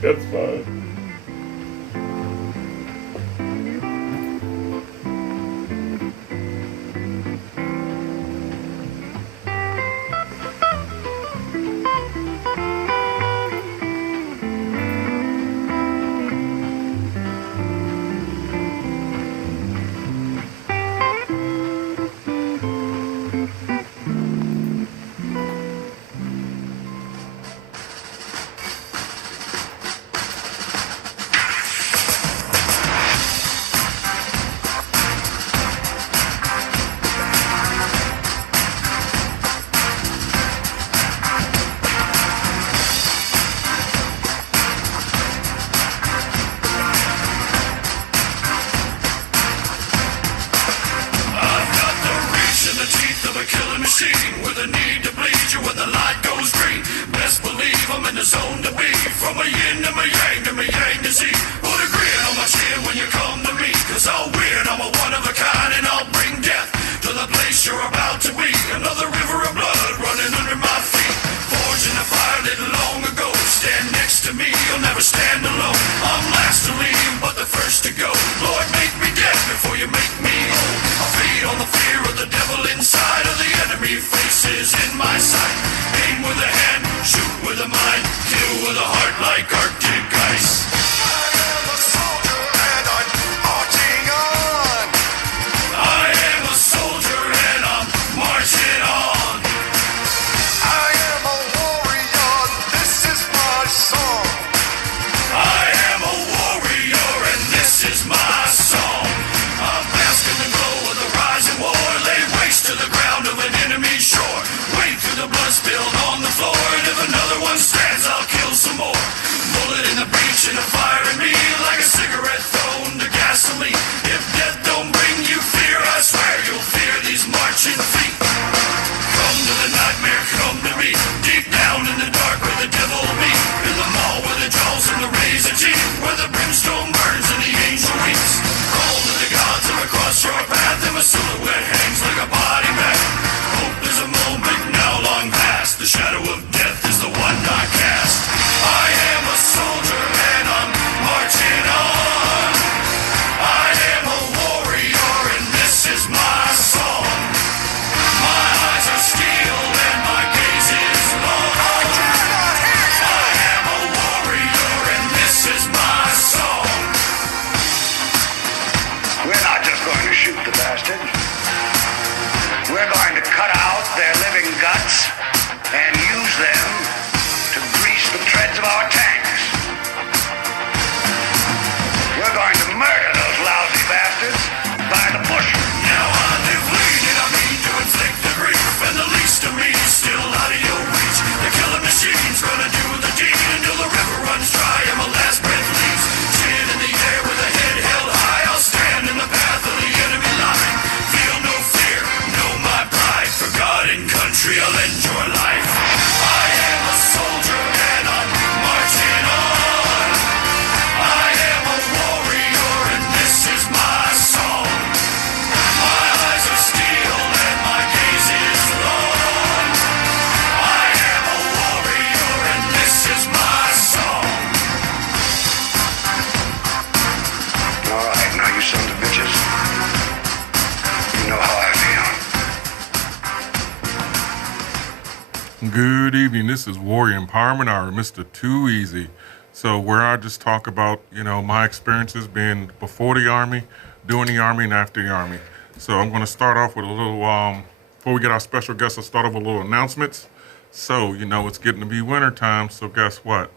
That's fine. With a need to bleed you when the light goes green. Best believe I'm in the zone to be. From a yin to my yang to Z. Put a grin on my chin when you come to me. Cause I'll win, I'm a one of a kind. And I'll bring death to the place you're about to be. Another river of blood running under my feet. Forged in the fire lit long ago. Stand next to me, you'll never stand alone. I'm last to leave, but the first to go. Lord, make me dead before you make me old. I feed on the fear of the devil inside of the enemy. Faces in my sight. Aim with a hand, shoot with a mind, kill with a heart like Arctic ice. I am a soldier and I'm marching on. I am a soldier and I'm marching on. I am a warrior, this is my song. I am a warrior and this is my song. I'm basking the glow of the rising war. Lay waste to the ground of an enemy shore. Wade through the blood spilled on the floor. And if another one stands, I'll kill some more. Bullet in the breach and a fire in me. Like a cigarette thrown to gasoline. If death don't bring you fear, I swear you'll fear these marching feet. Come to the nightmare, come to me. Deep down in the dark where the devil be. In the mall where the jaws and the razor teeth. Where the brimstone burns and the angel weeps. Call to the gods and across your path. And my silhouette hangs like a body bag. Hope is a moment now long past. The shadow of death is the one I cast. I am a soldier and I'm marching on. I am a warrior and this is my song. My eyes are steel and my gaze is long. I am a warrior and this is my song. We're not just going to shoot the bastard. We're going to cut out their living guts and use them to grease the treads of our tanks. We're going to murder those lousy bastards by the bushel. Now I live lean and I mean to inflict the grief. And the least of me is still out of your reach. The killing machine's gonna do the deed until the river runs dry and my last breath leaves. Chin in the air with a head held high. I'll stand in the path of the enemy line. Feel no fear, know my pride. For God and country I'll end your life. I am a soldier and I'm marching on. I am a warrior and this is my song. My eyes are steel and my gaze is long. I am a warrior and this is my song. All right, now you sons of bitches. You know how I feel. Good evening. This is Warrior Empowerment Hour, Mr. Too Easy. So where I just talk about, my experiences being before the Army, during the Army, and after the Army. So I'm going to start off with a little, before we get our special guests, I'll start off with a little announcements. So, it's getting to be winter time, so guess what?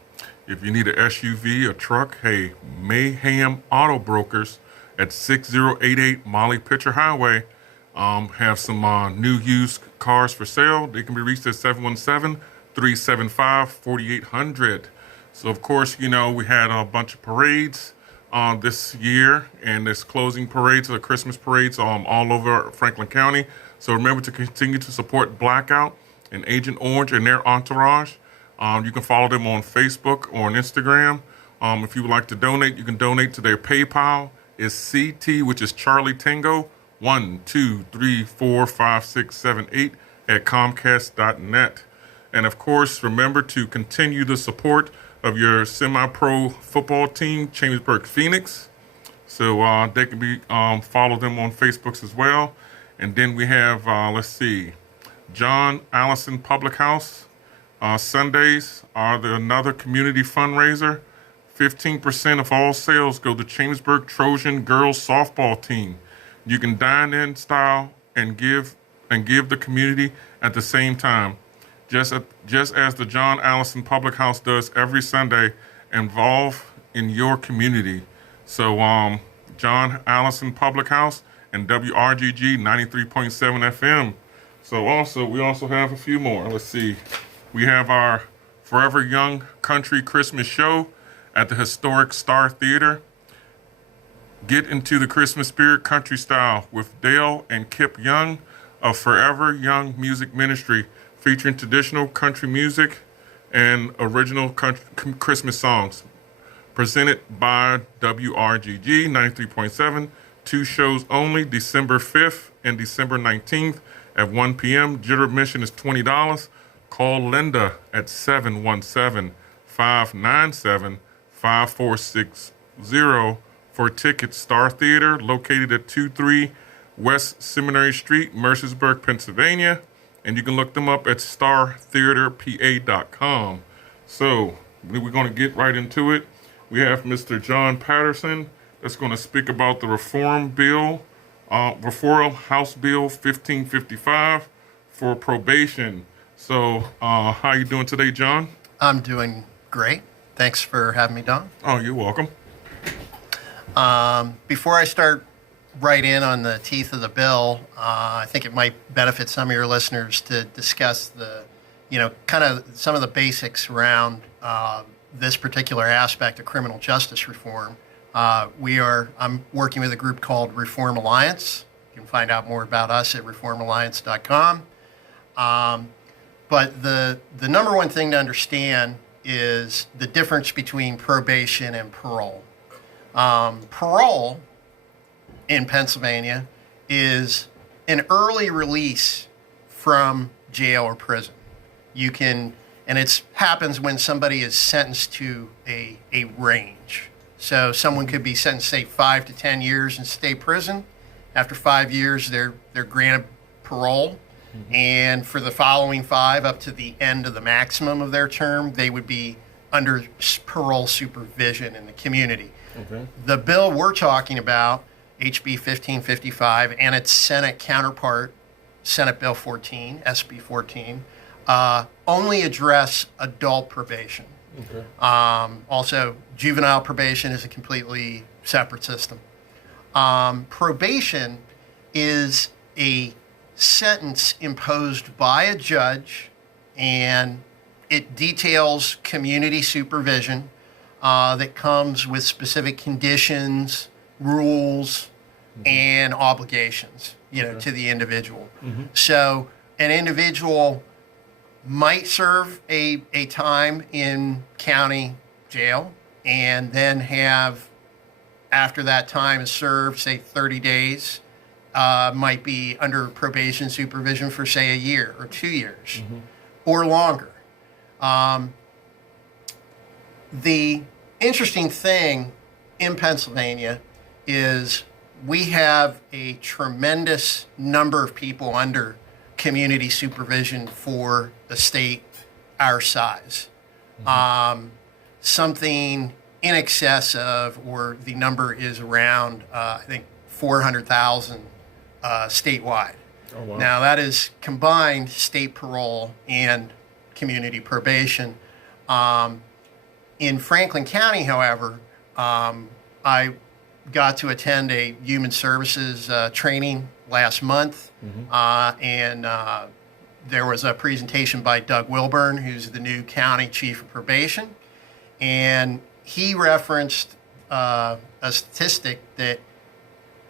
If you need an SUV, a truck, hey, Mayhem Auto Brokers at 6088 Molly Pitcher Highway have some new used cars for sale. They can be reached at 717-375-4800. So, of course, we had a bunch of parades this year, and there's closing parades, or Christmas parades all over Franklin County. So remember to continue to support Blackout and Agent Orange and their entourage. You can follow them on Facebook or on Instagram. If you would like to donate, you can donate to their PayPal. It's CT, which is Charlie Tango, 1234567 at Comcast.net. And of course, remember to continue to support of your semi-pro football team, Chambersburg Phoenix. So they can be follow them on Facebook as well. And then we have, let's see, John Allison Public House. Sundays are another community fundraiser. 15% of all sales go to Chambersburg Trojan girls softball team. You can dine in style and give the community at the same time, just as the John Allison Public House does every Sunday. Involve in your community. So John Allison Public House and WRGG 93.7 FM. So we also have a few more. Let's see. We have our Forever Young Country Christmas show at the historic Star Theater. Get into the Christmas spirit country style with Dale and Kip Young of Forever Young Music Ministry, featuring traditional country music and original Christmas songs. Presented by WRGG 93.7. 2 shows only, December 5th and December 19th at 1 p.m. Jitter admission is $20. Call Linda at 717-597-5460 for tickets. Star Theater, located at 23 West Seminary Street, Mercersburg, Pennsylvania. And you can look them up at startheaterpa.com. So we're going to get right into it. We have Mr. John Patterson that's going to speak about the Reform House Bill 1555 for probation. So how you doing today, John? I'm doing great. Thanks for having me, Don. Oh, you're welcome. Before I start right in on the teeth of the bill, I think it might benefit some of your listeners to discuss kind of some of the basics around this particular aspect of criminal justice reform. I'm working with a group called Reform Alliance. You can find out more about us at reformalliance.com. But the number one thing to understand is the difference between probation and parole. Parole in Pennsylvania is an early release from jail or prison. And it happens when somebody is sentenced to a range. So someone could be sentenced, say, 5 to 10 years in state prison. After 5 years, they're granted parole. Mm-hmm. And for the following 5, up to the end of the maximum of their term, they would be under parole supervision in the community. Okay. The bill we're talking about, HB1555, and its Senate counterpart, Senate Bill 14, SB14, only address adult probation. Okay. Also, juvenile probation is a completely separate system. Probation is a sentence imposed by a judge, and it details community supervision that comes with specific conditions, rules, and obligations, to the individual. Mm-hmm. So an individual might serve a time in county jail and then have, after that time is served, say 30 days, might be under probation supervision for, say, a year or 2 years or longer. The interesting thing in Pennsylvania is we have a tremendous number of people under community supervision for a state our size. Something in excess of, or the number is around, I think, 400,000 statewide. Oh, wow. Now, that is combined state parole and community probation. In Franklin County, however, I got to attend a human services training last month, and there was a presentation by Doug Wilburn, who's the new county chief of probation, and he referenced a statistic that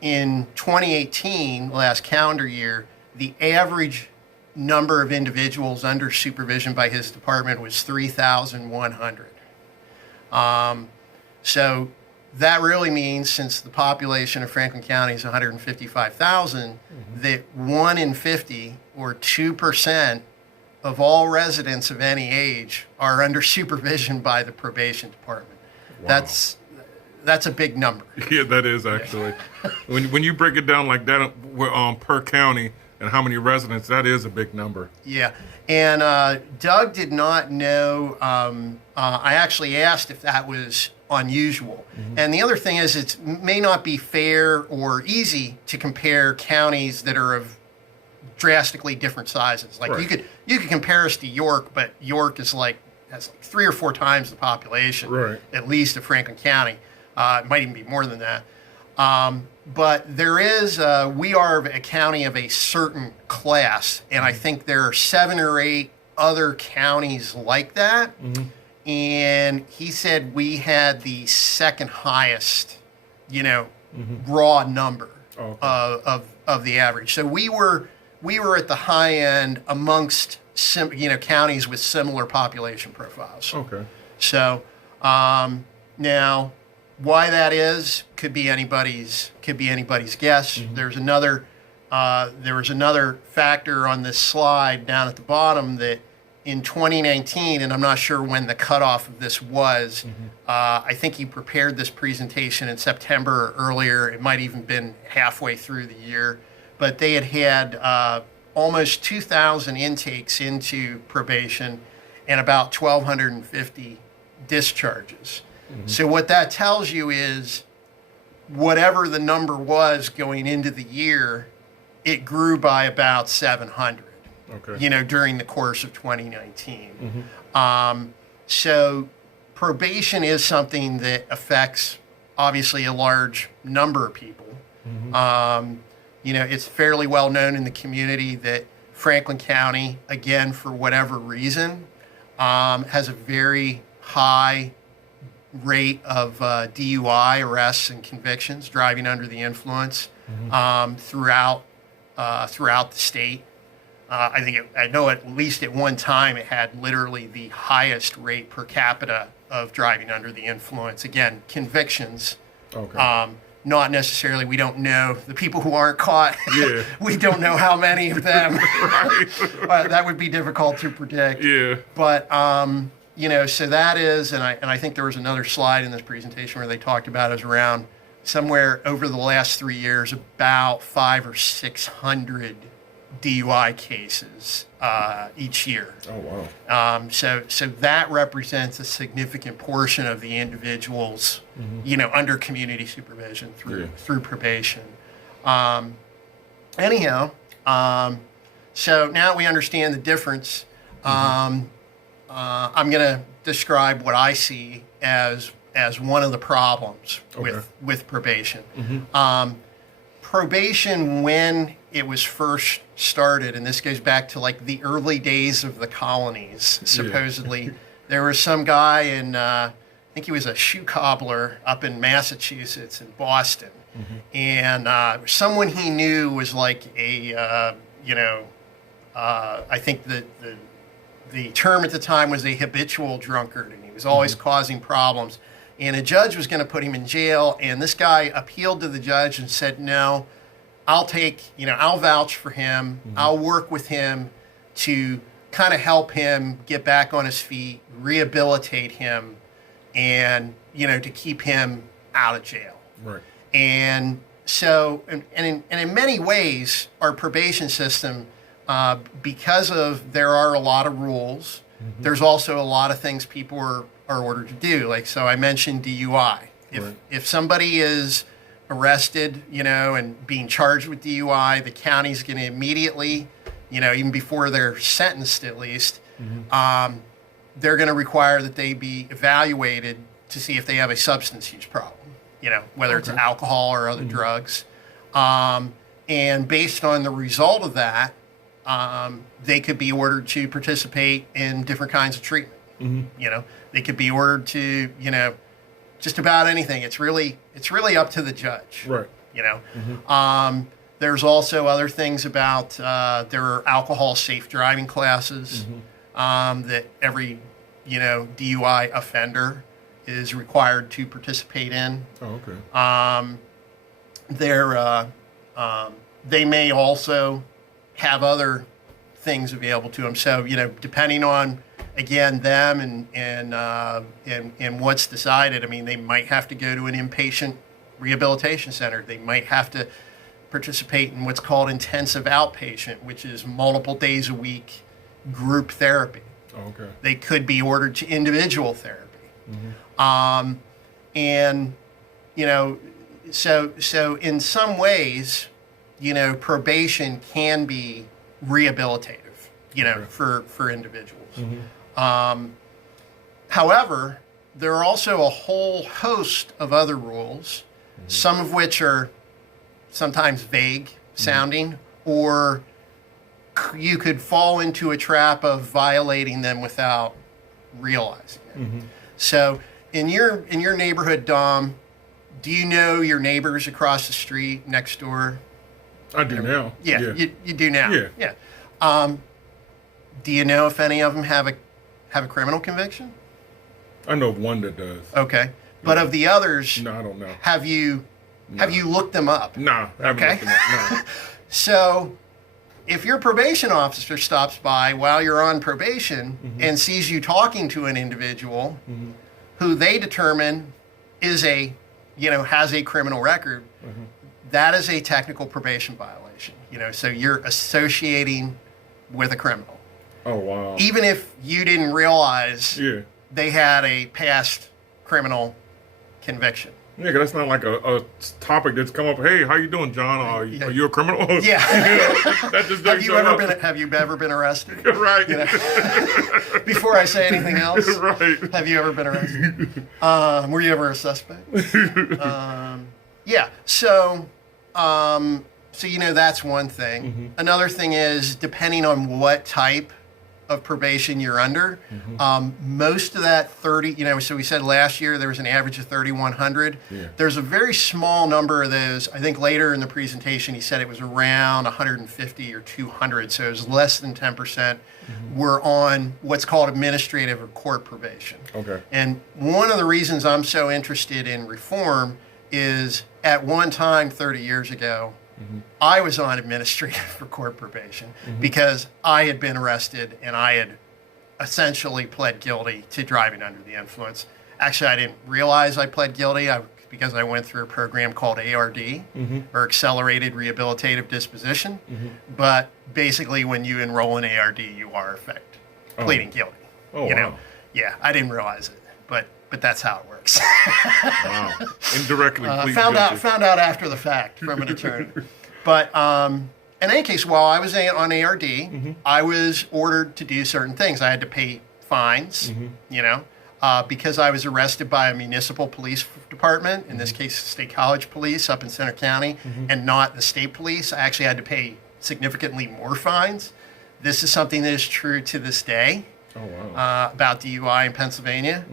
in 2018, last calendar year, the average number of individuals under supervision by his department was 3,100. So that really means, since the population of Franklin County is 155,000, that 1 in 50, or 2%, of all residents of any age are under supervision by the probation department. Wow. That's a big number. Yeah, that is actually. When you break it down like that per county and how many residents, that is a big number. Yeah, and Doug did not know. I actually asked if that was unusual. And the other thing is, it may not be fair or easy to compare counties that are of drastically different sizes. Like Right. you could compare us to York, but York has like 3 or 4 times the population, Right. at least, of Franklin County. It might even be more than that. But there is, we are a county of a certain class, and I think there are 7 or 8 other counties like that. And he said we had the second highest, raw number of the average. So we were at the high end amongst counties with similar population profiles. Okay. So now, why that is could be anybody's guess. There was another factor on this slide down at the bottom that in 2019, and I'm not sure when the cutoff of this was. I think he prepared this presentation in September or earlier. It might even been halfway through the year, but they had almost 2,000 intakes into probation and about 1,250 discharges. So what that tells you is whatever the number was going into the year, it grew by about 700, during the course of 2019. So probation is something that affects, obviously, a large number of people. It's fairly well known in the community that Franklin County, again, for whatever reason, has a very high rate of DUI arrests and convictions, driving under the influence, throughout the state. I know at least at one time it had literally the highest rate per capita of driving under the influence. Again, convictions. Okay. Not necessarily, we don't know the people who aren't caught. Yeah. We don't know how many of them. Right. That would be difficult to predict. Yeah. But so that is, and I think there was another slide in this presentation where they talked about it was around somewhere over the last 3 years, about 500 or 600 DUI cases each year. Oh, wow. So that represents a significant portion of the individuals, under community supervision through probation. Anyhow, so now we understand the difference. I'm going to describe what I see as one of the problems with probation. Probation, when it was first started, and this goes back to like the early days of the colonies, supposedly, there was some guy in, I think he was a shoe cobbler up in Massachusetts and Boston. And someone he knew was like I think the term at the time was a habitual drunkard, and he was always causing problems. And a judge was going to put him in jail, and this guy appealed to the judge and said, no, I'll vouch for him. I'll work with him to kind of help him get back on his feet, rehabilitate him, and, to keep him out of jail. Right. And so, and in many ways, our probation system, because there are a lot of rules, there's also a lot of things people are ordered to do. Like, so I mentioned DUI. If somebody is arrested, and being charged with DUI, the county's going to immediately, even before they're sentenced at least, they're going to require that they be evaluated to see if they have a substance use problem, whether it's alcohol or other drugs. And based on the result of that, they could be ordered to participate in different kinds of treatment. They could be ordered to, just about anything. It's really up to the judge. Right. There's also other things about there are alcohol safe driving classes that every DUI offender is required to participate in. Oh, okay. They may also have other things available to them. So, depending on, again, them and what's decided, I mean, they might have to go to an inpatient rehabilitation center. They might have to participate in what's called intensive outpatient, which is multiple days a week group therapy. Okay. They could be ordered to individual therapy. And, so in some ways, probation can be rehabilitative, for individuals. However, there are also a whole host of other rules, some of which are sometimes vague sounding, or you could fall into a trap of violating them without realizing it. So in your neighborhood, Dom, do you know your neighbors across the street, next door? I do now. Yeah. You do now. Yeah. Do you know if any of them have a criminal conviction? I know of one that does. Okay. But of the others, No, I don't know. have you looked them up? Nah, I haven't Okay. looked them up, no. So if your probation officer stops by while you're on probation and sees you talking to an individual who they determine is has a criminal record, that is a technical probation violation. So you're associating with a criminal. Oh, wow. Even if you didn't realize Yeah. they had a past criminal conviction. Yeah, 'cause that's not like a topic that's come up. Hey, how you doing, John? Are you a criminal? Yeah. That just Have doesn't you ever been arrested? Right. Before I say anything else, Right. have you ever been arrested? Were you ever a suspect? Yeah. So, that's one thing. Another thing is, depending on what type of probation you're under, most of that 30, so we said last year there was an average of 3,100. Yeah. There's a very small number of those. I think later in the presentation he said it was around 150 or 200, so it was less than 10% were on what's called administrative or court probation. Okay. And one of the reasons I'm so interested in reform is at one time 30 years ago, I was on administrative or court probation because I had been arrested and I had essentially pled guilty to driving under the influence. Actually, I didn't realize I pled guilty because I went through a program called ARD, or Accelerated Rehabilitative Disposition. But basically, when you enroll in ARD, you are pleading guilty. Oh, wow. Yeah, I didn't realize it, but that's how it works. Wow. Indirectly plead found guilty. out after the fact from an attorney. But in any case, while I was on ARD, I was ordered to do certain things. I had to pay fines, because I was arrested by a municipal police department, in this case, State College Police up in Center County, and not the state police. I actually had to pay significantly more fines. This is something that is true to this day. Oh, wow. About DUI in Pennsylvania.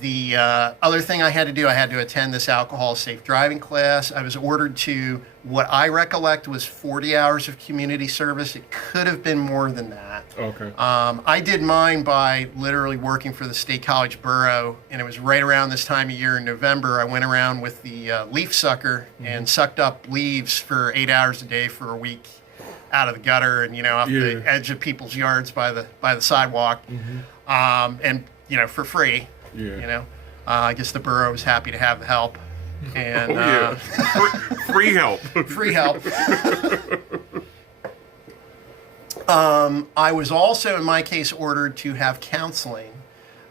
The other thing I had to do, I had to attend this alcohol safe driving class. I was ordered to, what I recollect was 40 hours of community service. It could have been more than that. Okay. I did mine by literally working for the State College Borough, and it was right around this time of year in November. I went around with the leaf sucker and sucked up leaves for 8 hours a day for a week out of the gutter and, off the edge of people's yards by the sidewalk, and, for free. Yeah. I guess the borough was happy to have the help. And Free help. free help. I was also, in my case, ordered to have counseling.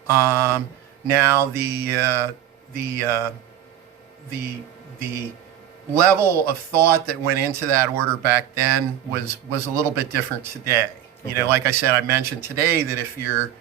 Now the level of thought that went into that order back then was a little bit different today. Okay. Like I said, I mentioned today that if you're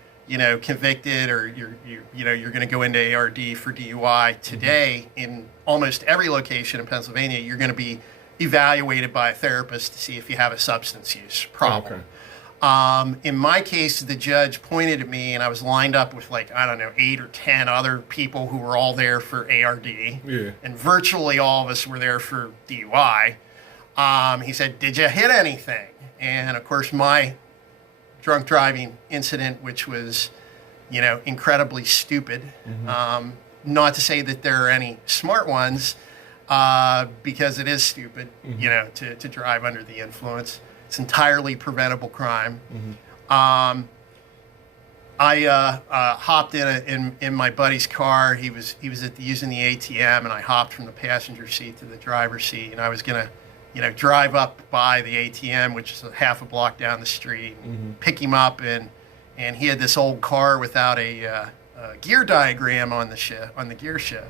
convicted or you're going to go into ARD for DUI today, in almost every location in Pennsylvania, you're going to be evaluated by a therapist to see if you have a substance use problem. Okay. In my case, the judge pointed at me, and I was lined up with 8 or 10 other people who were all there for ARD, and virtually all of us were there for DUI. He said, "Did you hit anything?" And of course, my drunk driving incident, which was, incredibly stupid. Not to say that there are any smart ones, because it is stupid, to drive under the influence. It's entirely preventable crime. I hopped in my buddy's car. He was using the ATM, and I hopped from the passenger seat to the driver's seat, and I was gonna, drive up by the ATM, which is a half a block down the street, and pick him up, and he had this old car without a gear diagram on the gear shift.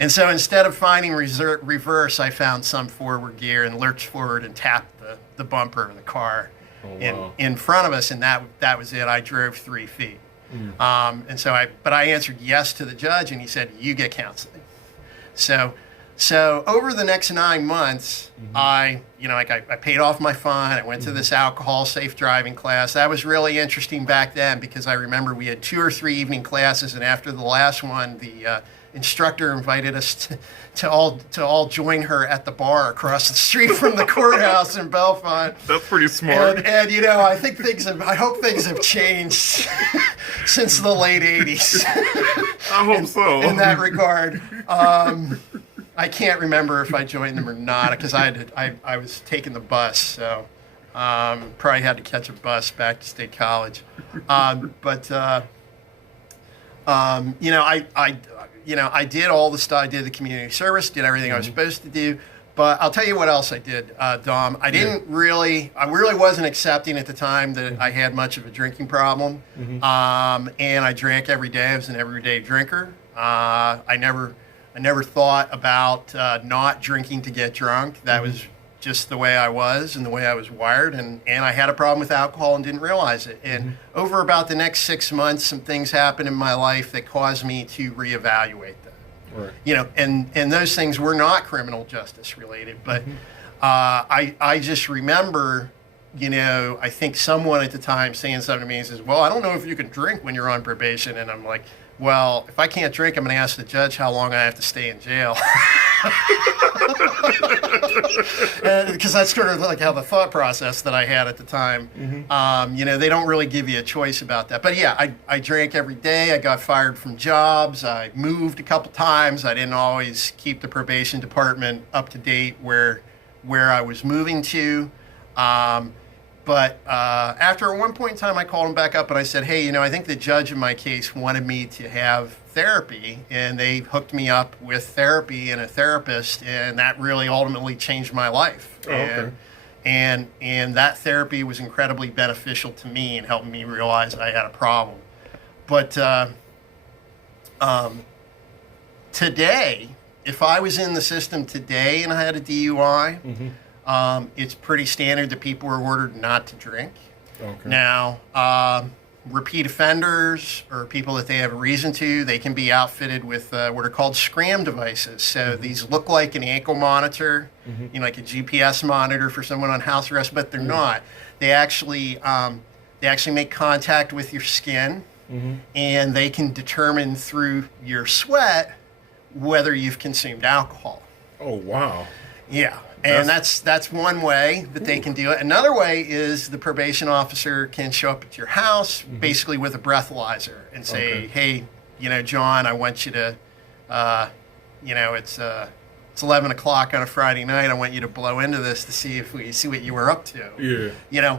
And so instead of finding reverse, I found some forward gear and lurched forward and tapped the bumper of the car in front of us, and that was it. I drove 3 feet. And so I answered yes to the judge, and he said, you get counseling. So over the next 9 months, I paid off my fine. I went to this alcohol safe driving class. That was really interesting back then because I remember we had 2 or 3 evening classes, and after the last one, the instructor invited us to all join her at the bar across the street from the courthouse in Bellefonte. That's pretty smart. And I think I hope things have changed since the late 80s. I hope so. In that regard. I can't remember if I joined them or not because I was taking the bus, so probably had to catch a bus back to State College. I did all the stuff. I did the community service, did everything I was supposed to do. But I'll tell you what else I did, Dom. I really wasn't accepting at the time that I had much of a drinking problem. And I drank every day. I was an everyday drinker. I never thought about not drinking to get drunk. That was just the way I was and the way I was wired. And I had a problem with alcohol and didn't realize it. And over about the next 6 months, some things happened in my life that caused me to reevaluate that. Right. And those things were not criminal justice related. But I just remember, I think someone at the time saying something to me and says, well, I don't know if you can drink when you're on probation. And I'm like, well, if I can't drink, I'm going to ask the judge how long I have to stay in jail. Because that's sort of like how the thought process that I had at the time. They don't really give you a choice about that. But yeah, I drank every day. I got fired from jobs. I moved a couple times. I didn't always keep the probation department up to date where I was moving to. But after at one point in time, I called him back up and I said, hey, I think the judge in my case wanted me to have therapy, and they hooked me up with therapy and a therapist, and that really ultimately changed my life. Oh, okay. And that therapy was incredibly beneficial to me and helped me realize I had a problem. But today, if I was in the system today and I had a DUI, it's pretty standard that people are ordered not to drink. Okay. Now, repeat offenders or people that they have a reason to, they can be outfitted with what are called scram devices. So these look like an ankle monitor, like a GPS monitor for someone on house arrest, but they're not. They actually make contact with your skin, and they can determine through your sweat whether you've consumed alcohol. Oh, wow. Yeah. And that's one way that they can do it. Another way is the probation officer can show up at your house basically with a breathalyzer and say, hey, John, I want you to, it's 11 o'clock on a Friday night. I want you to blow into this to see what you were up to. Yeah.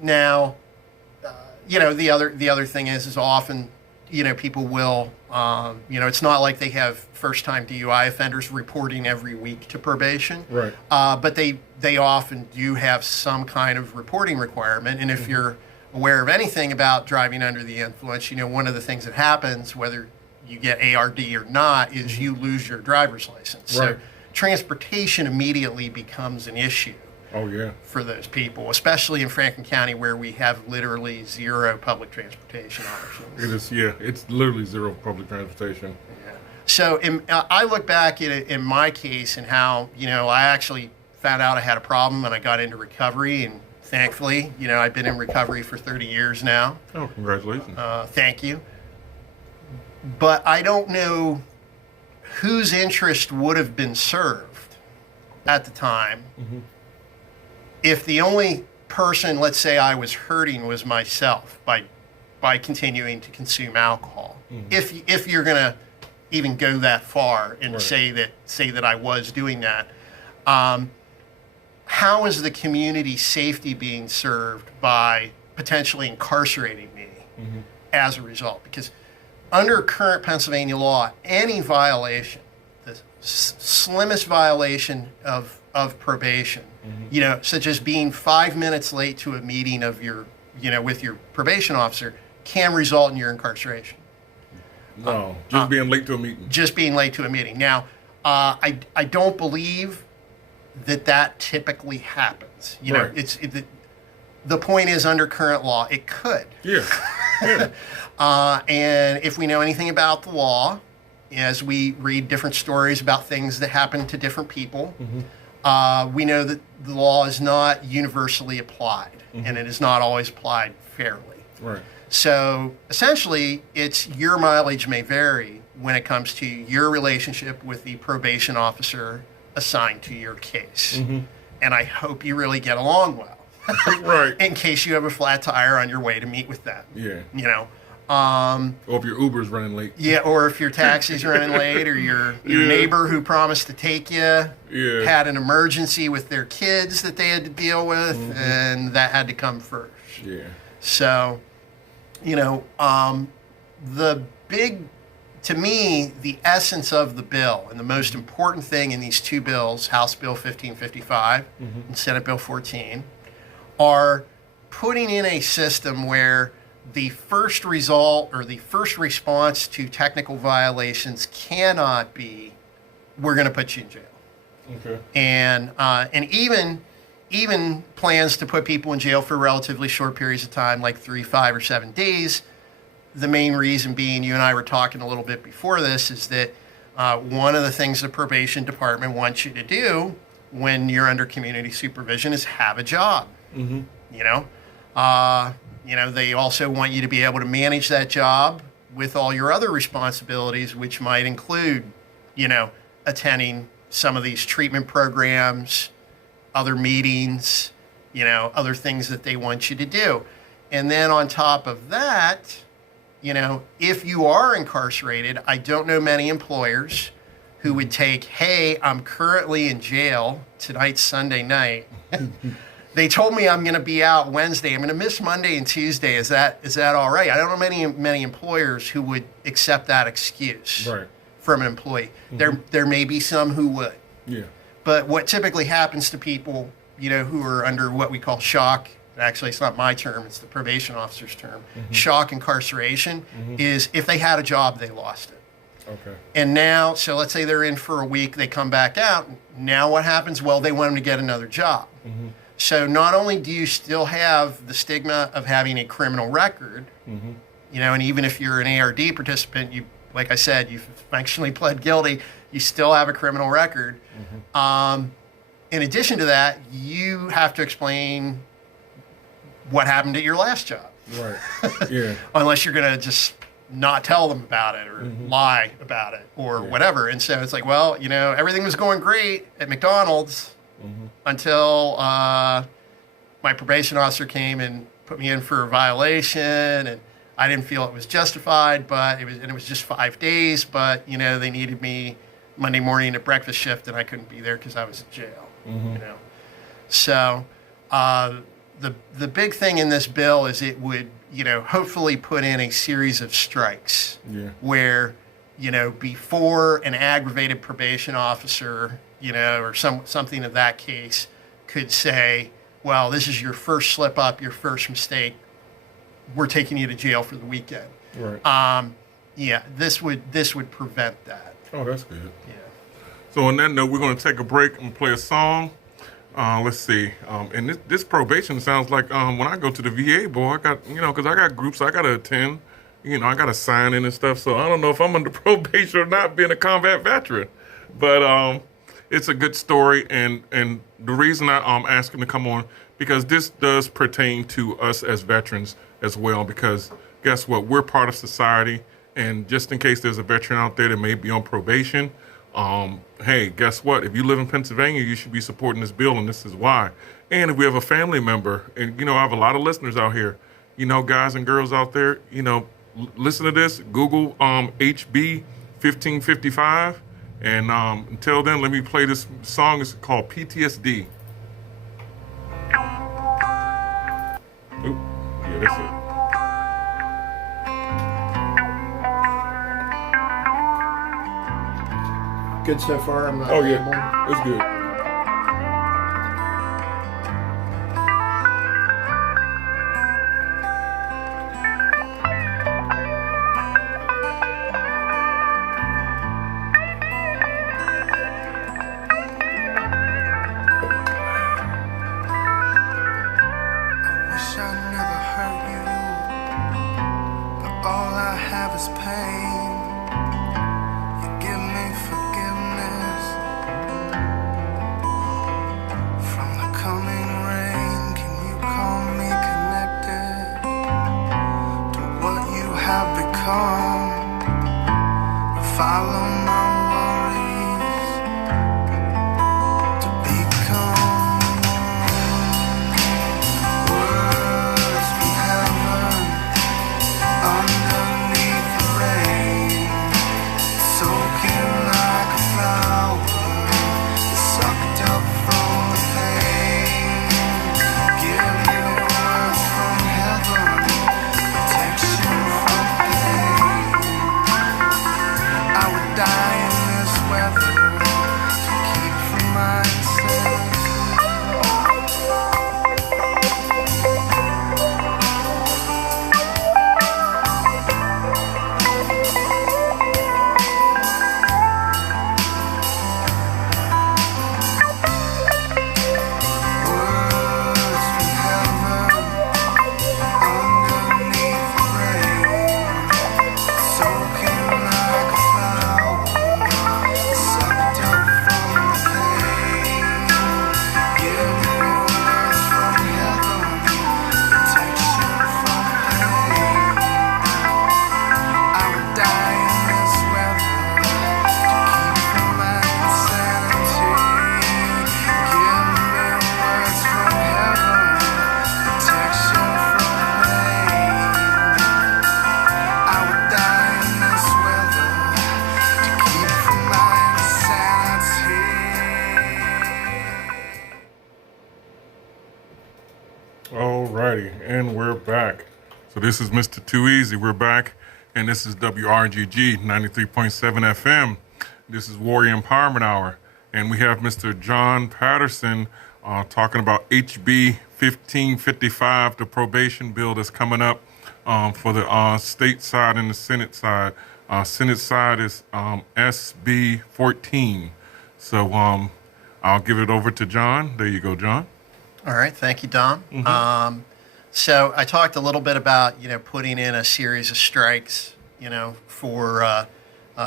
Now, the other thing is often, people will, it's not like they have first-time DUI offenders reporting every week to probation. Right. But they often do have some kind of reporting requirement. And if you're aware of anything about driving under the influence, one of the things that happens, whether you get ARD or not, is you lose your driver's license. Right. So transportation immediately becomes an issue. Oh, yeah. For those people, especially in Franklin County where we have literally zero public transportation options. It is, yeah. It's literally zero public transportation. Yeah. So I look back at it in my case and how, I actually found out I had a problem and I got into recovery. And thankfully, I've been in recovery for 30 years now. Oh, congratulations. Thank you. But I don't know whose interest would have been served at the time. If the only person, let's say, I was hurting was myself by continuing to consume alcohol. If you're going to even go that far and say that I was doing that, how is the community safety being served by potentially incarcerating me as a result? Because under current Pennsylvania law, any violation, the slimmest violation of probation, such as being 5 minutes late to a meeting of your, with your probation officer, can result in your incarceration. No, just being late to a meeting. Just being late to a meeting. Now, I don't believe that typically happens. Right. The point is, under current law, it could. Yeah. And if we know anything about the law, as we read different stories about things that happen to different people, we know that the law is not universally applied, and it is not always applied fairly. Right. So essentially, it's your mileage may vary when it comes to your relationship with the probation officer assigned to your case. And I hope you really get along well. Right. In case you have a flat tire on your way to meet with them. Yeah. Or if your Uber's running late. Yeah, or if your taxi's running late, or your neighbor who promised to take you had an emergency with their kids that they had to deal with, and that had to come first. Yeah. So, to me, the essence of the bill and the most important thing in these two bills, House Bill 1555 and Senate Bill 14, are putting in a system where the first result or the first response to technical violations cannot be, we're going to put you in jail. Okay. And even plans to put people in jail for relatively short periods of time, like 3, 5, or 7 days. The main reason being, you and I were talking a little bit before this, is that one of the things the probation department wants you to do when you're under community supervision is have a job. They also want you to be able to manage that job with all your other responsibilities, which might include, attending some of these treatment programs, other meetings, other things that they want you to do. And then on top of that, if you are incarcerated, I don't know many employers who would take, hey, I'm currently in jail. Tonight's Sunday night. They told me I'm going to be out Wednesday. I'm going to miss Monday and Tuesday. Is that all right? I don't know many employers who would accept that excuse from an employee. There may be some who would. Yeah. But what typically happens to people, who are under what we call shock, actually it's not my term, it's the probation officer's term, shock incarceration, is if they had a job, they lost it. Okay. And now, so let's say they're in for a week, they come back out. Now what happens? Well, they want them to get another job. So not only do you still have the stigma of having a criminal record, and even if you're an ARD participant, like I said, you've actually pled guilty, you still have a criminal record. In addition to that, you have to explain what happened at your last job. Right. Yeah. Unless you're going to just not tell them about it or lie about it or whatever. And so it's like, well, everything was going great at McDonald's until my probation officer came and put me in for a violation, and I didn't feel it was justified, but it was just 5 days, but they needed me Monday morning at breakfast shift, and I couldn't be there because I was in jail. So the big thing in this bill is it would hopefully put in a series of strikes where before an aggravated probation officer or something of that case could say, well, this is your first slip up, your first mistake, we're taking you to jail for the weekend. Right. This would prevent that. Oh, that's good. Yeah. So on that note, we're going to take a break and play a song. Let's see. And this probation sounds like when I go to the VA, boy, I got, because I got groups I got to attend. I got to sign in and stuff. So I don't know if I'm under probation or not, being a combat veteran. But it's a good story. And the reason I'm asking to come on, because this does pertain to us as veterans as well. Because guess what? We're part of society. And just in case there's a veteran out there that may be on probation, hey, guess what? If you live in Pennsylvania, you should be supporting this bill, and this is why. And if we have a family member, and, I have a lot of listeners out here, guys and girls out there, listen to this, Google HB1555, and until then, let me play this song. It's called PTSD. good so far? I'm not Oh rambling. yeah, it's good. Wish I never hurt you, but all I have is pain. You give me forgiveness from the coming rain. Can you call me connected to what you have become? Follow my worries to become words from heaven underneath the rain, soaking like a flower, sucked up from the pain. Give me words from heaven, protection from pain. I would die in this weather to keep from my insanity. Words from heaven underneath the rain, soaking like a flower, sucked up from the pain. Give me words from heaven, protection from pain. I would die in this weather to keep from my insanity. Give me words from heaven, protection from pain. I would die in this weather to keep from my insanity. Alrighty, and we're back. So this is Mr. Too Easy. We're back, and this is WRGG 93.7 FM. This is Warrior Empowerment Hour, and we have Mr. John Patterson talking about HB 1555, the probation bill that's coming up for the state side and the Senate side. Senate side is SB 14. So I'll give it over to John. There you go, John. All right, thank you, Dom. So I talked a little bit about putting in a series of strikes, for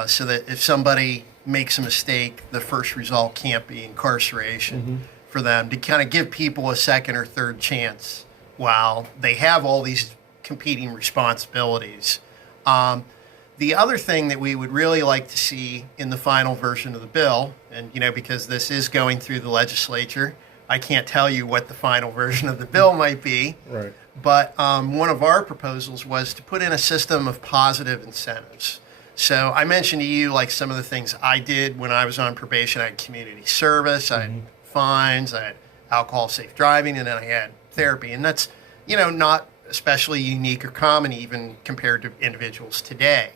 so that if somebody makes a mistake, the first result can't be incarceration for them, to kind of give people a second or third chance while they have all these competing responsibilities. The other thing that we would really like to see in the final version of the bill, and because this is going through the legislature, I can't tell you what the final version of the bill might be. Right. But one of our proposals was to put in a system of positive incentives. So I mentioned to you like some of the things I did when I was on probation. I had community service, I had fines, I had alcohol safe driving, and then I had therapy. And that's, not especially unique or common even compared to individuals today.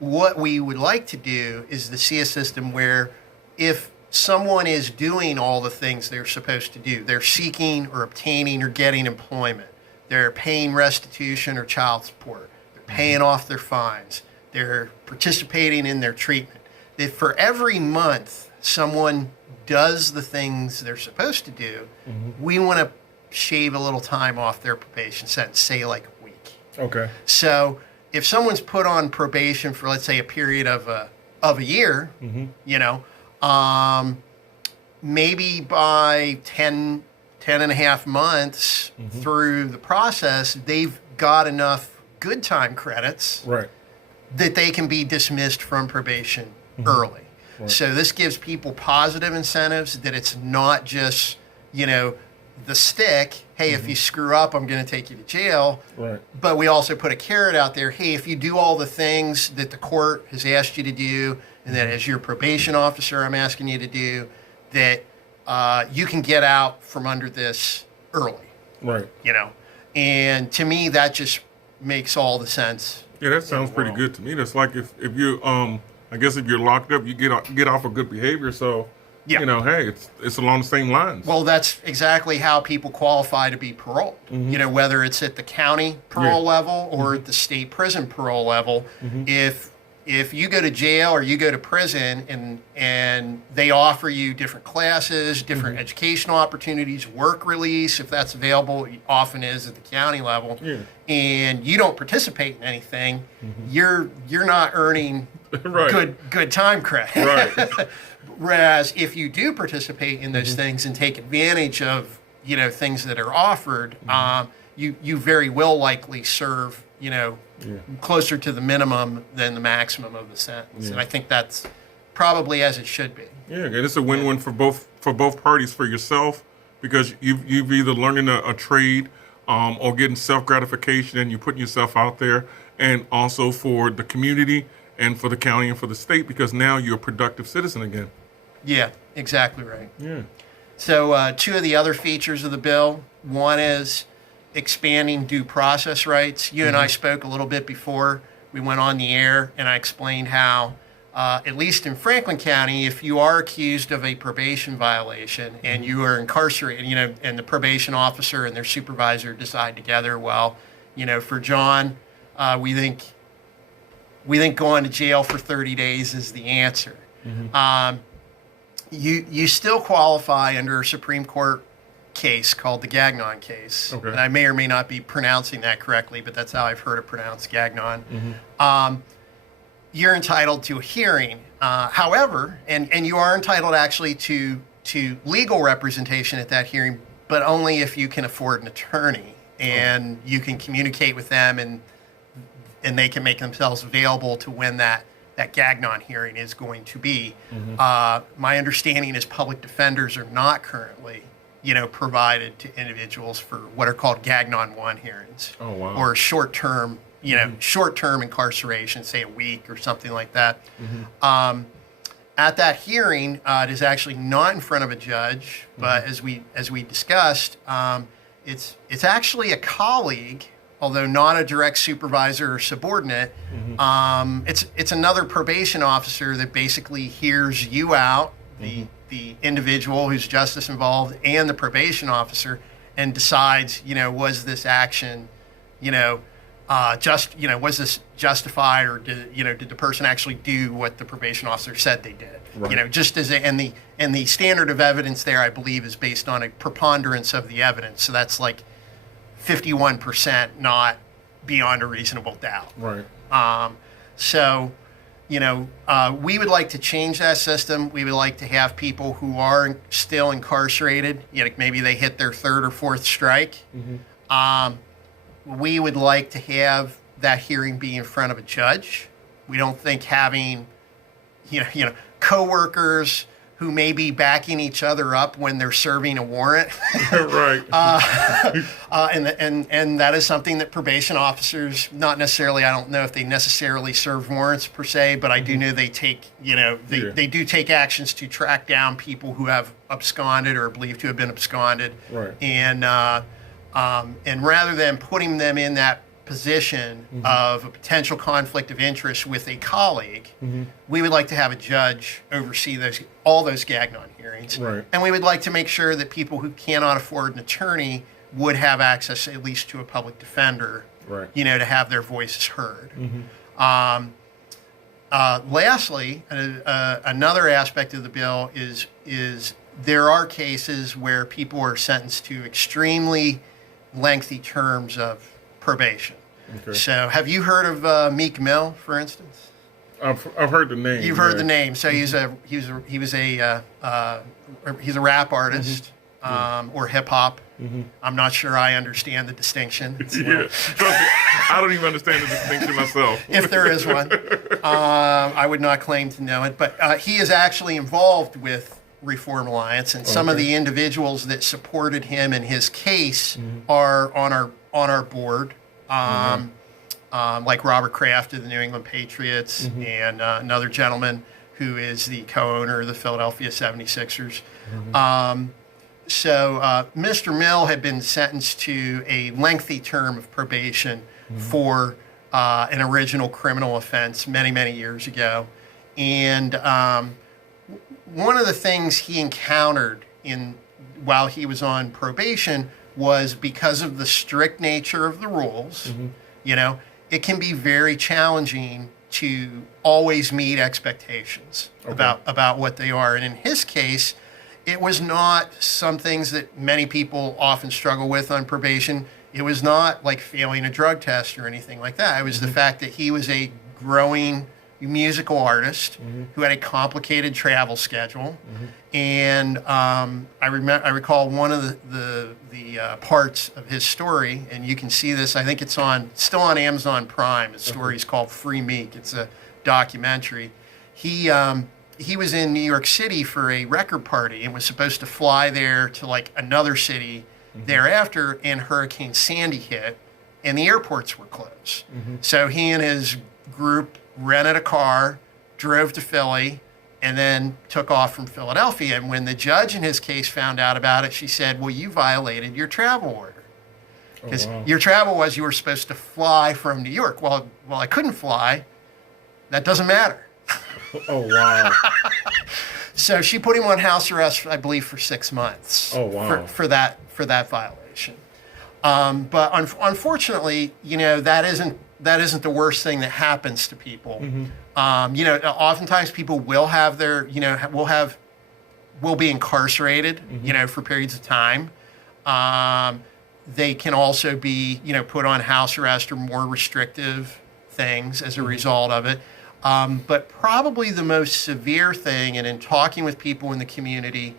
What we would like to do is to see a system where if someone is doing all the things they're supposed to do, they're seeking or obtaining or getting employment, they're paying restitution or child support, they're paying off their fines, they're participating in their treatment, that for every month someone does the things they're supposed to do, we want to shave a little time off their probation sentence, say like a week. Okay. So if someone's put on probation for, let's say, a period of a year, maybe by 10 and a half months through the process, they've got enough good time credits Right. that they can be dismissed from probation early. Right. So this gives people positive incentives, that it's not just, the stick, hey, if you screw up, I'm going to take you to jail. Right. But we also put a carrot out there, hey, if you do all the things that the court has asked you to do, and that as your probation officer I'm asking you to do, that you can get out from under this early, Right. And to me, that just makes all the sense. Yeah, that sounds pretty good to me. That's like if you I guess if you're locked up, you get off of good behavior. So, Yeah. you know, hey, it's along the same lines. Well, that's exactly how people qualify to be paroled. You know, whether it's at the county parole level or at the state prison parole level, if you go to jail or you go to prison and they offer you different classes, different educational opportunities, work release, if that's available, it often is at the county level, and you don't participate in anything, you're not earning Right. good time credit. Right. Whereas if you do participate in those things and take advantage of, you know, things that are offered, you very will likely serve, you know, closer to the minimum than the maximum of the sentence. And I think that's probably as it should be. Yeah, and it's a win-win for both parties, for yourself, because you've either learning a trade or getting self-gratification and you're putting yourself out there, and also for the community and for the county and for the state, because now you're a productive citizen again. Yeah, exactly right. Yeah. So two of the other features of the bill, one is expanding due process rights. You and I spoke a little bit before we went on the air, and I explained how, at least in Franklin County, if you are accused of a probation violation and you are incarcerated, you know, and the probation officer and their supervisor decide together, well, you know, for John, we think going to jail for 30 days is the answer. You still qualify under a Supreme Court case called the Gagnon case. Okay. And I may or may not be pronouncing that correctly, but that's how I've heard it pronounced, Gagnon. You're entitled to a hearing. However, and you are entitled actually to legal representation at that hearing, but only if you can afford an attorney and you can communicate with them and they can make themselves available to when that Gagnon hearing is going to be. My understanding is public defenders are not currently, you know, provided to individuals for what are called Gagnon 1 hearings. Oh, wow. Or short-term, you know, short-term incarceration, say a week or something like that. At that hearing, it is actually not in front of a judge, but as we discussed, it's actually a colleague, although not a direct supervisor or subordinate. It's another probation officer that basically hears you out, the individual who's justice involved and the probation officer, and decides, you know, was this action, you know, was this justified, or did the person actually do what the probation officer said they did? Right. You know, just as and the standard of evidence there, I believe, is based on a preponderance of the evidence. So that's like 51%, not beyond a reasonable doubt. Right. So, you know, we would like to change that system. We would like to have people who are still incarcerated, you know, maybe they hit their third or fourth strike. We would like to have that hearing be in front of a judge. We don't think having, you know, coworkers who may be backing each other up when they're serving a warrant. Right. And that is something that probation officers, not necessarily, I don't know if they necessarily serve warrants per se, but I do know they take, you know, they do take actions to track down people who have absconded or are believed to have been absconded. Right. And rather than putting them in that position of a potential conflict of interest with a colleague, we would like to have a judge oversee all those Gagnon hearings. Right. And we would like to make sure that people who cannot afford an attorney would have access at least to a public defender, Right. you know, to have their voices heard. Lastly, another aspect of the bill is there are cases where people are sentenced to extremely lengthy terms of probation. Okay. So have you heard of Meek Mill, for instance? I've heard the name. You've heard the name. So he's a rap artist or hip hop. I'm not sure I understand the distinction. Yeah. Trust me, I don't even understand the distinction myself. If there is one. I would not claim to know it, but he is actually involved with Reform Alliance, and some of the individuals that supported him in his case are on our board, like Robert Kraft of the New England Patriots, and another gentleman who is the co-owner of the Philadelphia 76ers. So Mr. Mill had been sentenced to a lengthy term of probation for an original criminal offense many, many years ago. And one of the things he encountered while he was on probation was because of the strict nature of the rules, you know, it can be very challenging to always meet expectations about what they are. And in his case, it was not some things that many people often struggle with on probation. It was not like failing a drug test or anything like that. It was the fact that he was a growing musical artist who had a complicated travel schedule. And I recall one of the parts of his story, and you can see this. I think it's still on Amazon Prime. His story is called Free Meek. It's a documentary. He was in New York City for a record party and was supposed to fly there to like another city thereafter, and Hurricane Sandy hit, and the airports were closed. So he and his group rented a car, drove to Philly, and then took off from Philadelphia. And when the judge in his case found out about it, she said, well, you violated your travel order. Because your travel was you were supposed to fly from New York. Well, I couldn't fly. That doesn't matter. Oh, wow. So she put him on house arrest, I believe, for 6 months. Oh, wow. For that violation. But unfortunately, you know, that isn't the worst thing that happens to people. You know, oftentimes people will have their, you know, will be incarcerated, you know, for periods of time. They can also be, you know, put on house arrest or more restrictive things as a result of it. But probably the most severe thing, and in talking with people in the community,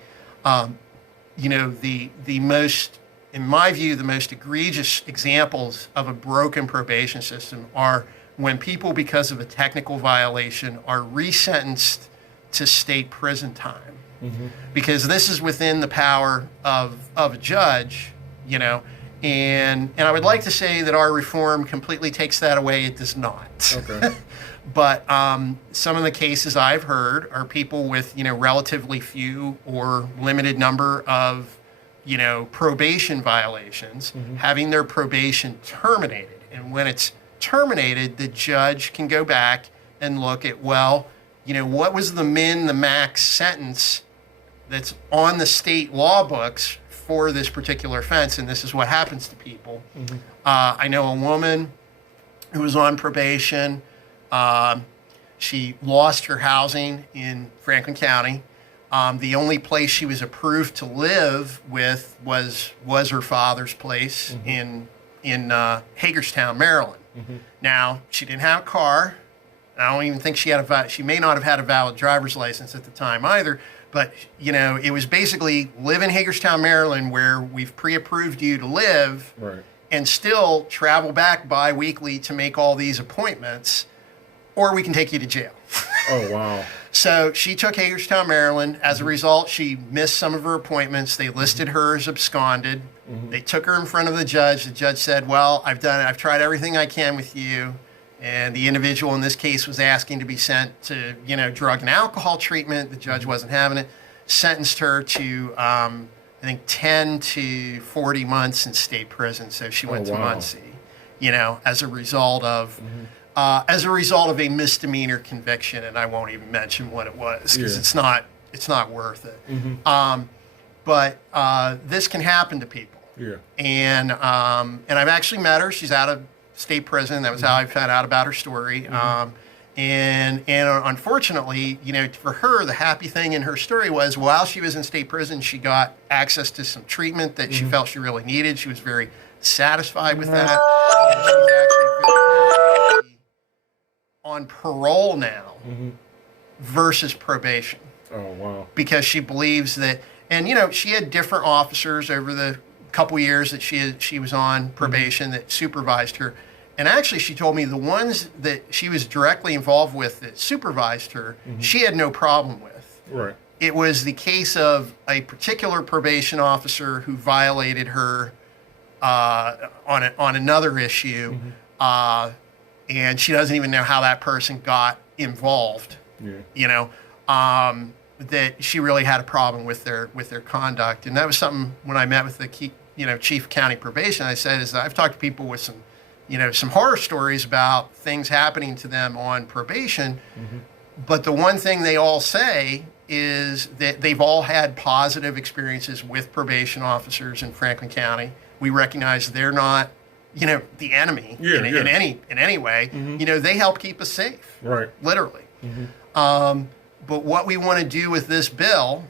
you know, the most, in my view, the most egregious examples of a broken probation system are when people, because of a technical violation, are resentenced to state prison time. Because this is within the power of a judge, you know, and I would like to say that our reform completely takes that away. It does not. Okay. But some of the cases I've heard are people with, you know, relatively few or limited number of, you know, probation violations, having their probation terminated. And when it's terminated, the judge can go back and look at, well, you know, what was the max sentence that's on the state law books for this particular offense, and this is what happens to people. I know a woman who was on probation. She lost her housing in Franklin County. The only place she was approved to live with was her father's place in Hagerstown, Maryland. Now, she didn't have a car. I don't even think she may not have had a valid driver's license at the time either. But, you know, it was basically live in Hagerstown, Maryland, where we've pre-approved you to live, and still travel back bi-weekly to make all these appointments, or we can take you to jail. Oh, wow. So she took Hagerstown, Maryland. As a result, she missed some of her appointments. They listed her as absconded. They took her in front of the judge. The judge said, well, I've done it. I've tried everything I can with you. And the individual in this case was asking to be sent to, you know, drug and alcohol treatment. The judge wasn't having it. Sentenced her to, I think, 10 to 40 months in state prison. So she went to Muncie, you know, as a result of a misdemeanor conviction. And I won't even mention what it was because it's not worth it. But this can happen to people. And I've actually met her. She's out of state prison. That was how I found out about her story. And unfortunately, you know, for her, the happy thing in her story was while she was in state prison, she got access to some treatment that she felt she really needed. She was very satisfied with that. And she's actually very happy on parole now versus probation. Oh, wow. Because she believes that, and, you know, she had different officers over the couple years that she was on probation that supervised her. And actually, she told me the ones that she was directly involved with that supervised her, she had no problem with. Right. It was the case of a particular probation officer who violated her on another issue, and she doesn't even know how that person got involved. You know, that she really had a problem with their conduct, and that was something when I met with the chief of county probation. I said, is I've talked to people with some horror stories about things happening to them on probation, But the one thing they all say is that they've all had positive experiences with probation officers in Franklin County. We recognize they're not, the enemy in any way. They help keep us safe, Right. literally. But what we want to do with this bill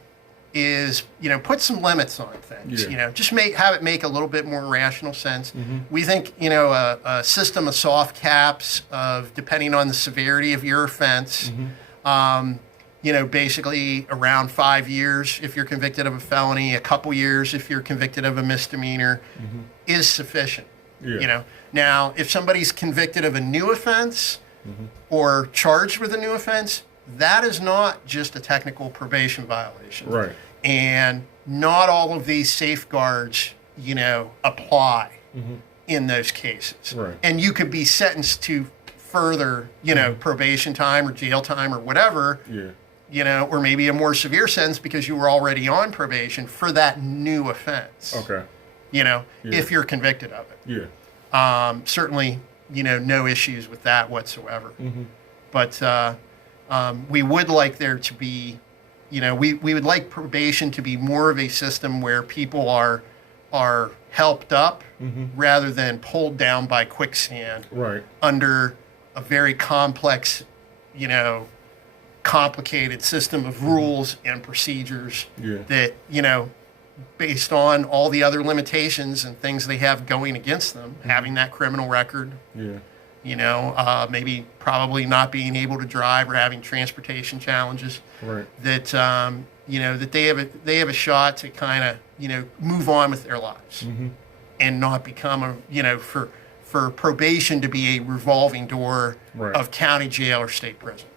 is, put some limits on things. Yeah. Just have it make a little bit more rational sense. We think, a system of soft caps of depending on the severity of your offense. Basically around 5 years if you're convicted of a felony, a couple years if you're convicted of a misdemeanor, is sufficient. Yeah. Now, if somebody's convicted of a new offense or charged with a new offense, that is not just a technical probation violation. Right. And not all of these safeguards, apply in those cases. Right. And you could be sentenced to further, probation time or jail time or whatever. Yeah. Or maybe a more severe sentence because you were already on probation for that new offense. Okay. If you're convicted of it. Yeah. Certainly, no issues with that whatsoever. But we would like there to be, we would like probation to be more of a system where people are helped up rather than pulled down by quicksand Right. under a very complex, complicated system of rules and procedures Yeah. that, based on all the other limitations and things they have going against them, having that criminal record, Yeah. maybe probably not being able to drive or having transportation challenges, Right. that, that they have a shot to kind of, move on with their lives and not become for probation to be a revolving door Right. of county jail or state prison.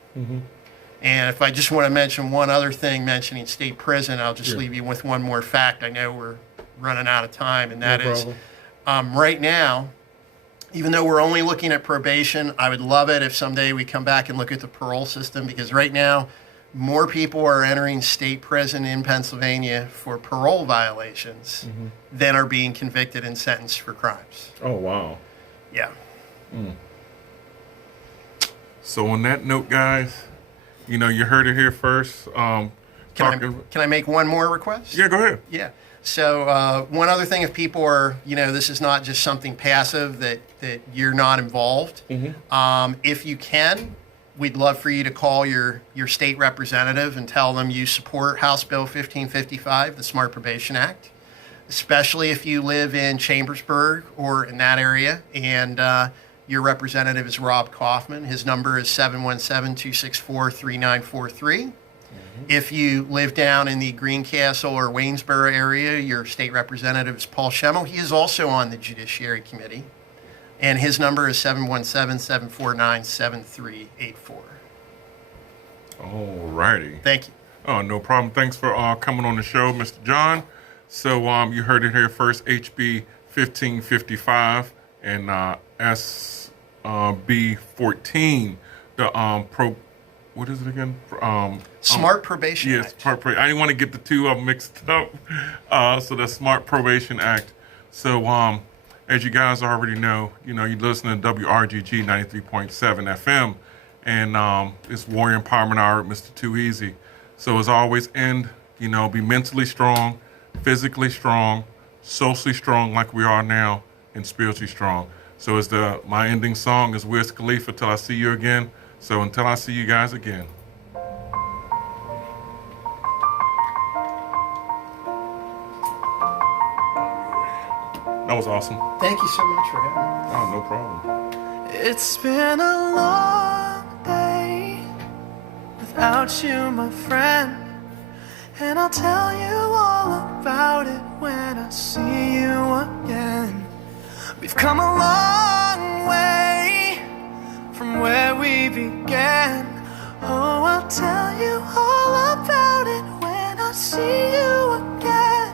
And if I just want to mention one other thing mentioning state prison, I'll just Yeah. leave you with one more fact. I know we're running out of time, and that No is, problem. right now, even though we're only looking at probation, I would love it if someday we come back and look at the parole system, because right now, more people are entering state prison in Pennsylvania for parole violations than are being convicted and sentenced for crimes. Oh, wow. Yeah. So on that note, guys, you heard it here first. Can I make one more request? Yeah, go ahead. Yeah. So one other thing, if people are, this is not just something passive that you're not involved. If you can, we'd love for you to call your state representative and tell them you support House Bill 1555, the Smart Probation Act, especially if you live in Chambersburg or in that area. And your representative is Rob Kaufman. His number is 717-264-3943. If you live down in the Greencastle or Waynesboro area, your state representative is Paul Schemmel. He is also on the Judiciary Committee, and his number is 717-749-7384. All righty. Thank you. Oh, no problem. Thanks for coming on the show, Mr. John. So you heard it here first, HB 1555 and SB14, the what is it again? Smart Probation Yes, Act. Smart I didn't want to get the two of them mixed up. So the Smart Probation Act. So as you guys already know, you listen to WRGG 93.7 FM, and it's Warrior Empowerment Hour with Mr. Too Easy. So as always, be mentally strong, physically strong, socially strong like we are now, and spiritually strong. So my ending song is Wiz Khalifa, Till I See You Again. So until I see you guys again. That was awesome. Thank you so much for having me. Oh, no problem. It's been a long day without you, my friend. And I'll tell you all about it when I see you again. We've come a long way from where we began. Oh, I'll tell you all about it when I see you again.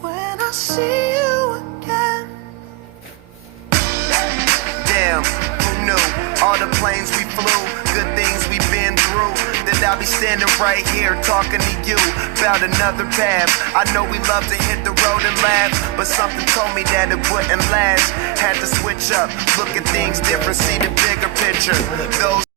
When I see you again. Damn, who knew? All the planes we flew, good things we've been through. That I'll be standing right here talking to you about another path. I know we love to hit the road and laugh, but something told me that it wouldn't last. Had to switch up, look at things different, see the bigger picture. Those